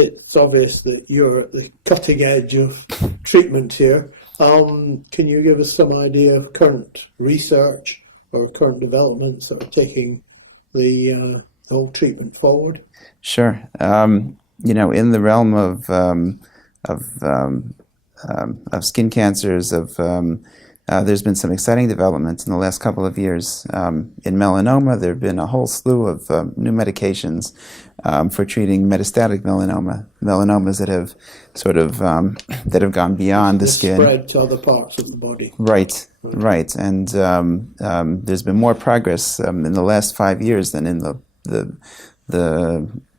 it's obvious that you're at the cutting edge of treatment here. Can you give us some idea of current research or current developments that are taking the whole treatment forward? Sure. In the realm of skin cancers, there's been some exciting developments in the last couple of years. In melanoma, there have been a whole slew of new medications for treating metastatic melanomas that have gone beyond the skin. Spread to other parts of the body. Right. And there's been more progress in the last 5 years than in the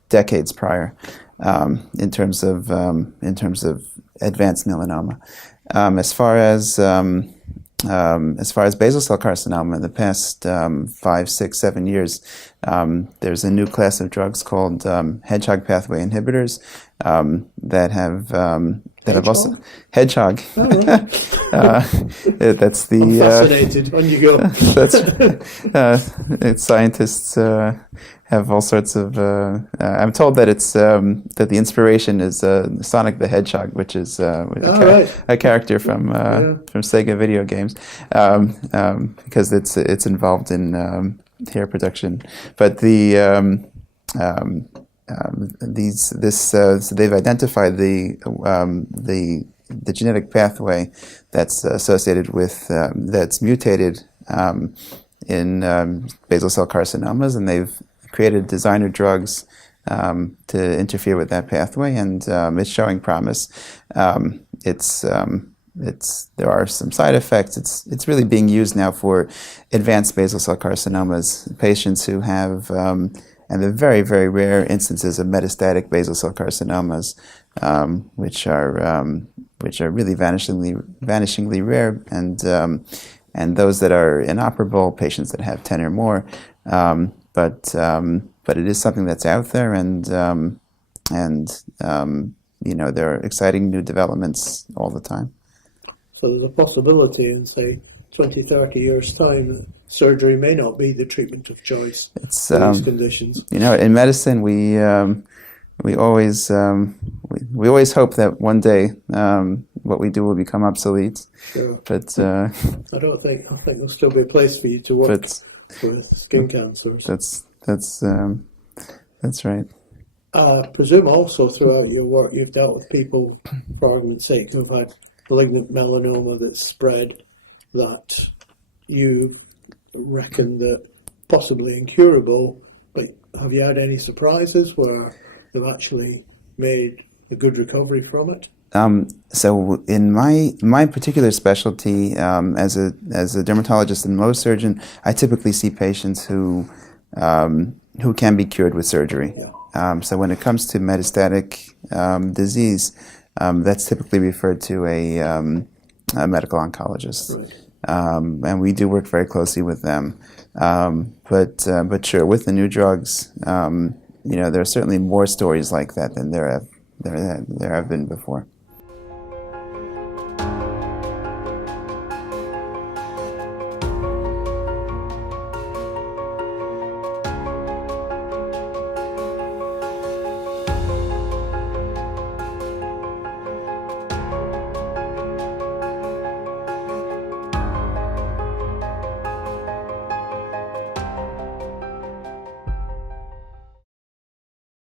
decades prior in terms of advanced melanoma. As far as basal cell carcinoma, in the past 5, 6, 7 years, there's a new class of drugs called hedgehog pathway inhibitors that have also hedgehog. Oh, right. That's the. I'm fascinated. On you go. That's scientists have all sorts of. I'm told that it's that the inspiration is Sonic the Hedgehog, which is a character from Sega video games, because it's involved in hair production. But they've identified the genetic pathway that's associated with that's mutated in basal cell carcinomas, and they've created designer drugs to interfere with that pathway, and it's showing promise. There are some side effects. It's really being used now for advanced basal cell carcinomas, patients who have and the very, very rare instances of metastatic basal cell carcinomas, which are really vanishingly rare, and those that are inoperable, patients that have 10 or more. But it is something that's out there, and there are exciting new developments all the time. So there's a possibility in, say, 20, 30 years' time that surgery may not be the treatment of choice for these conditions. In medicine, we always hope that one day what we do will become obsolete. Sure. But I think there'll still be a place for you to work with skin cancers. That's right. I presume also throughout your work you've dealt with people, for argument's sake, who've had malignant melanoma that's spread, that you reckon that possibly incurable, but have you had any surprises where they've actually made a good recovery from it? So in my particular specialty, as a dermatologist and Mohs surgeon, I typically see patients who can be cured with surgery. Yeah. So when it comes to metastatic disease, that's typically referred to a medical oncologist. Right. And we do work very closely with them. But sure, with the new drugs, there are certainly more stories like that than there have been before.